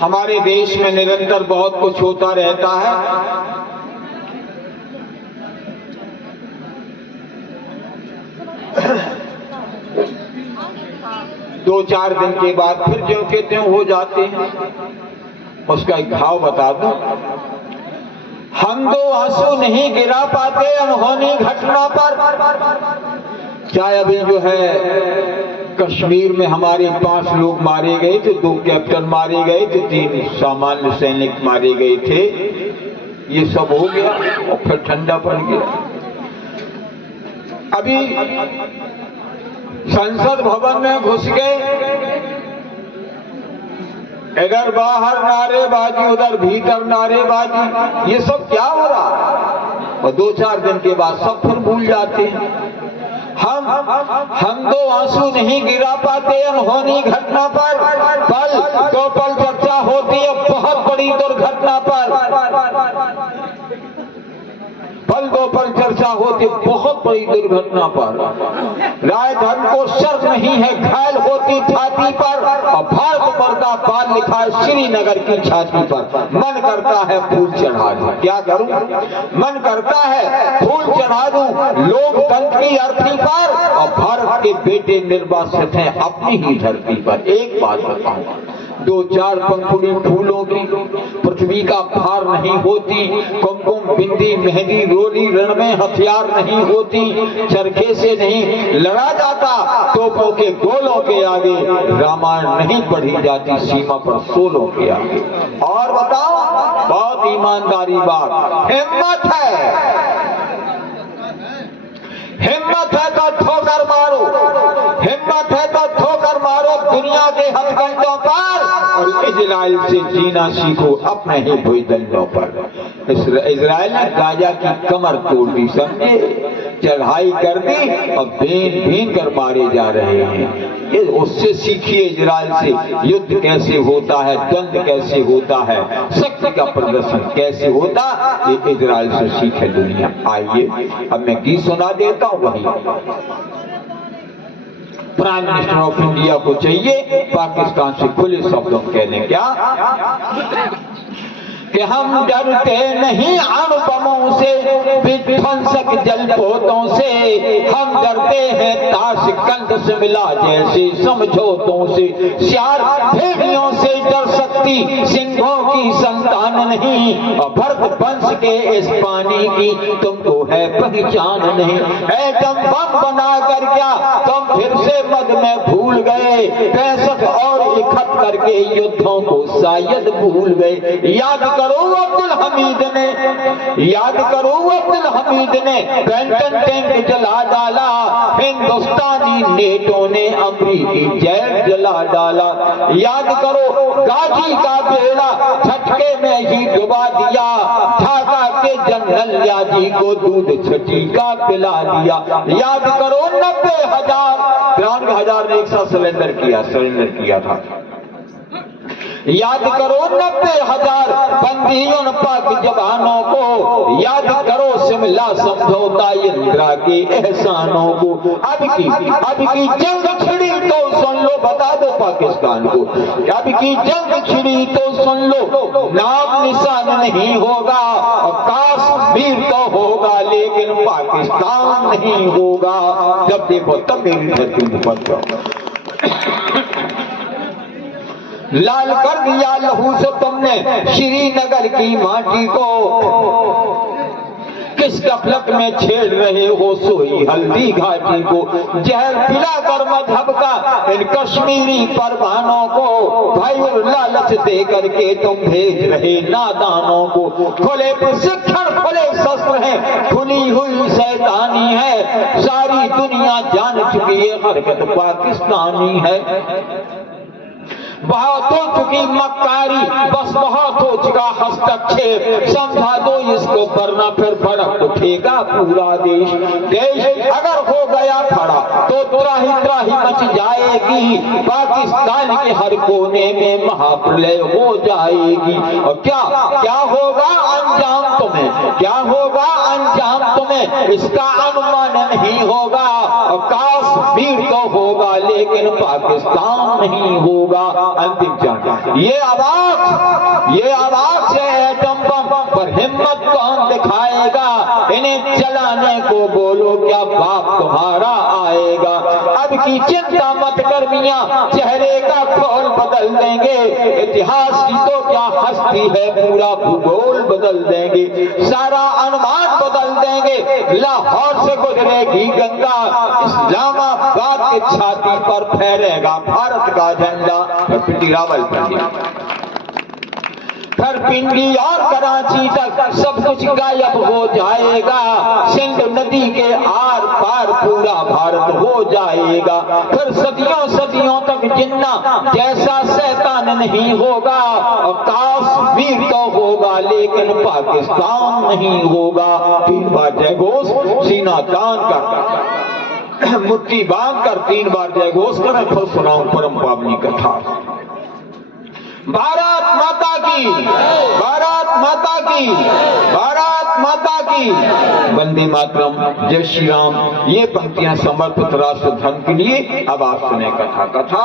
हमारे देश में निरंतर बहुत कुछ होता रहता है। दो चार दिन के बाद फिर ज्यों के त्यों हो जाते हैं। उसका एक भाव बता दूं, हम दो आंसू नहीं गिरा पाते अनहोनी घटना पर। चाहे अभी जो है कश्मीर में हमारे 5 लोग मारे गए थे, 2 कैप्टन मारे गए थे, 3 सामान्य सैनिक मारे गए थे, ये सब हो गया और फिर ठंडा पड़ गया। अभी संसद भवन में घुस गए, इधर बाहर नारेबाजी, उधर भीतर नारेबाजी, ये सब क्या हो रहा? और 2-4 दिन के बाद सब फिर भूल जाते हैं। हम दो आंसू नहीं गिरा पाते अनहोनी घटना पर, दो पल चर्चा होती है बहुत बड़ी दुर्घटना पर। पल दो पल चर्चा होती बहुत बड़ी दुर्घटना पर। राय धर्म को शर्त नहीं है, घायल होती छाती पर, और भारत मरदा बाल लिखा है श्रीनगर की छाती पर। मन करता है फूल चढ़ा दूं, क्या करूं? मन करता है फूल चढ़ा दूं लोकतंत्र की अर्थी पर, और भारत के बेटे निर्वासित हैं अपनी ही धरती पर। एक बात बताऊं, 2-4 पंखुड़ी फूलों की पृथ्वी का भार नहीं होती, कुमकुम बिंदी मेहंदी रोली रण में हथियार नहीं होती, चरखे से नहीं लड़ा जाता, तोपों के गोलों के आगे रामायण नहीं पढ़ी जाती, सीमा पर सोलों के आगे। और बताओ, बहुत ईमानदारी बात, हिम्मत है तो ठोकर मारो, हिम्मत है तो ठोकर मारो दुनिया के हथकंडों पर, और इजराइल से जीना सीखो अपने ही भूखंडों पर। इजराइल ने गाजा की कमर तोड़ दी, समझे? चढ़ाई कर दी और भीन कर मारे जा रहे हैं। ये उससे सीखिए, इजराइल से युद्ध कैसे होता है, द्वंद्व कैसे होता है, शक्ति का प्रदर्शन कैसे होता, ये इजराइल से सीखे दुनिया। आइए अब मैं गीत सुना देता हूँ। वही प्राइम मिनिस्टर ऑफ इंडिया को चाहिए पाकिस्तान से खुले शब्दों में कहने, क्या कि हम डरते नहीं अणुबमों से, विध्वंसक जलपोतों से, हम डरते हैं ताशकंद से मिला जैसे समझौतों से। श्यार भेड़ियों से डर सकती सिंहों की संतान नहीं, और भरत वंश के इस पानी की तुमको है पहचान नहीं। एटम बम बना कर क्या तुम फिर से मद में भूल गए, 65 और 71 के युद्धों को शायद भूल गए। याद करो अब्दुल हमीद ने बेंटन टैंक जला डाला, हिंदुस्तानी नेटो ने अमरीकी जेट जला डाला। याद करो गाजी का बेड़ा झटके में ही डुबा दिया, ढाका के जनरल याजी को दूध छठी का पिला दिया। याद करो 93,000 ने एक साथ सरेंडर किया था। याद करो 90,000 बंदियों पाक जवानों को, याद करो शिमला समझौता इंदिरा के एहसानों को। अब की जंग छिड़ी तो सुन लो, बता दो पाकिस्तान को, अब की जंग छिड़ी तो सुन लो, नाम निशान नहीं होगा, और कश्मीर तो होगा लेकिन पाकिस्तान नहीं होगा। जब देखो तब मेरी धरती में पड़ जाओ। लाल कर दिया लहू से तुमने श्रीनगर की माटी को, किस गफलत में छेड़ रहे हो सोई हल्दी घाटी को। जहर पिलाकर मजहब का इन कश्मीरी परवानों को, भाई और लालच दे करके तुम भेज रहे नादानों को। खुले प्रशिक्षण खुले शस्त्र हैं, खुली हुई शैतानी है, सारी दुनिया जान चुकी है हरकत पाकिस्तानी है। बहुत हो चुकी मक्कारी, बस बहुत हो चुका हस्तक्षेप, समझा दो इसको वरना फिर भड़क उठेगा पूरा देश। अगर हो गया खड़ा तो त्राही मच जाएगी, पाकिस्तान के हर कोने में महाप्रलय हो जाएगी। और क्या होगा अंजाम तुम्हें, क्या होगा अंजाम तुम्हें, इसका अनुमान नहीं होगा। और कश्मीर तो होगा ले लेकिन पाकिस्तान नहीं होगा। अंतिम चरण ये आवाज से एटम बम पर हिम्मत कौन दिखाएगा? इन्हें जलाने को बोलो, क्या बाप तुम्हारा आएगा? अब की चिंता मत कर मियां, चेहरे का खोल बदल देंगे। इतिहास की तो क्या हस्ती है, पूरा भूगोल बदल देंगे, सारा अनुमान बदल देंगे। लाहौर से गुजरेगी गंगा, इस्लामाबाद की छाती पर फहरेगा भारत का झंडा। पिंडी रावलपिंडी, फिर पिंडी और कराची तक सब कुछ गायब हो जाएगा। सिंध नदी के आर पार पूरा भारत हो जाएगा। फिर सदियों सदियों तक जिन्ना जैसा शैतान नहीं होगा। और कश्मीर तो होगा लेकिन पाकिस्तान नहीं होगा। 3 बार जय घोष, सीना तान कर, मुट्ठी बांध कर 3 बार जय घोष करें। फिर सुनाऊं परम पावनी कथा। भारत माता की, भारत माता की, भारत माता की। वंदे मातरम, जय श्री राम। ये पंक्तियां समर्पित राष्ट्र धर्म के लिए। अब आप सुने कथा।